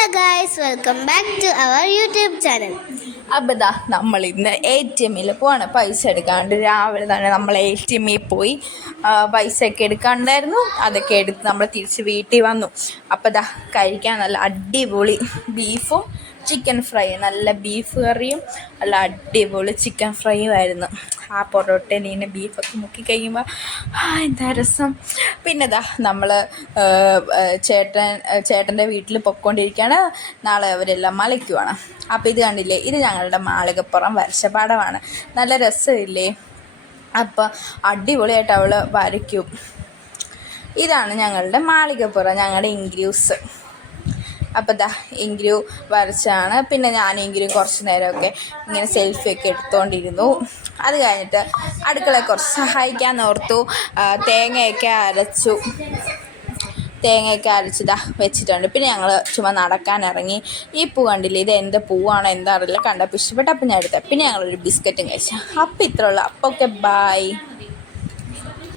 Hello guys welcome back to our YouTube channel അപ്പോൾ ഇതാ നമ്മൾ ഇന്ന് എ ടി എമ്മിൽ പോവാണ്. പൈസ എടുക്കാണ്ട് രാവിലെ തന്നെ നമ്മൾ എ ടി എമ്മിൽ പോയി പൈസ ഒക്കെ എടുക്കാണ്ടായിരുന്നു. അതൊക്കെ എടുത്ത് നമ്മൾ തിരിച്ച് വീട്ടിൽ വന്നു. അപ്പോൾ ഇതാ കഴിക്കാൻ നല്ല അടിപൊളി ബീഫും ചിക്കൻ ഫ്രൈ നല്ല ബീഫ് കറിയും നല്ല അടിപൊളി ചിക്കൻ ഫ്രൈയും ആയിരുന്നു. ആ പൊറോട്ടയിൽ ഇങ്ങനെ ബീഫൊക്കെ മുക്കി കഴിയുമ്പോൾ ആ എന്താ രസം. പിന്നെ ഇതാ നമ്മൾ ചേട്ടൻ ചേട്ടന്റെ വീട്ടിൽ പൊയ്ക്കൊണ്ടിരിക്കുകയാണ് നാളെ അവരെല്ലാം മലയ്ക്കുവാണ് അപ്പോൾ ഇത് കണ്ടില്ലേ? ഇത് ഞങ്ങളുടെ മാളികപ്പുറം വർഷപാടമാണ്. നല്ല രസമില്ലേ? അപ്പോൾ അടിപൊളിയായിട്ട് അവൾ വരയ്ക്കും. ഇതാണ് ഞങ്ങളുടെ മാളികപ്പുറം ഞങ്ങളുടെ ഇൻഗ്രീവ്സ് അപ്പോൾ ദാ എങ്കിലും വരച്ചാണ്. പിന്നെ ഞാനെങ്കിലും കുറച്ച് നേരമൊക്കെ ഇങ്ങനെ സെൽഫി ഒക്കെ എടുത്തുകൊണ്ടിരുന്നു അത് കഴിഞ്ഞിട്ട് അടുക്കളയെ കുറച്ച് സഹായിക്കാൻ ഓർത്തു തേങ്ങയൊക്കെ അരച്ചു. തേങ്ങയൊക്കെ അരച്ചിതാ വെച്ചിട്ടുണ്ട്. പിന്നെ ഞങ്ങൾ ചുമ്മാ നടക്കാൻ ഇറങ്ങി. ഈ പൂ കണ്ടില്ല? ഇത് എന്ത് പൂവാണോ എന്താ അറിയില്ല. കണ്ടപ്പോൾ ഇഷ്ടപ്പെട്ടു അപ്പം ഞാൻ എടുത്തത് പിന്നെ ഞങ്ങളൊരു ബിസ്ക്കറ്റും കഴിച്ചു. അപ്പം ഇത്രയുള്ളൂ അപ്പോൾ ഓക്കെ ബായ്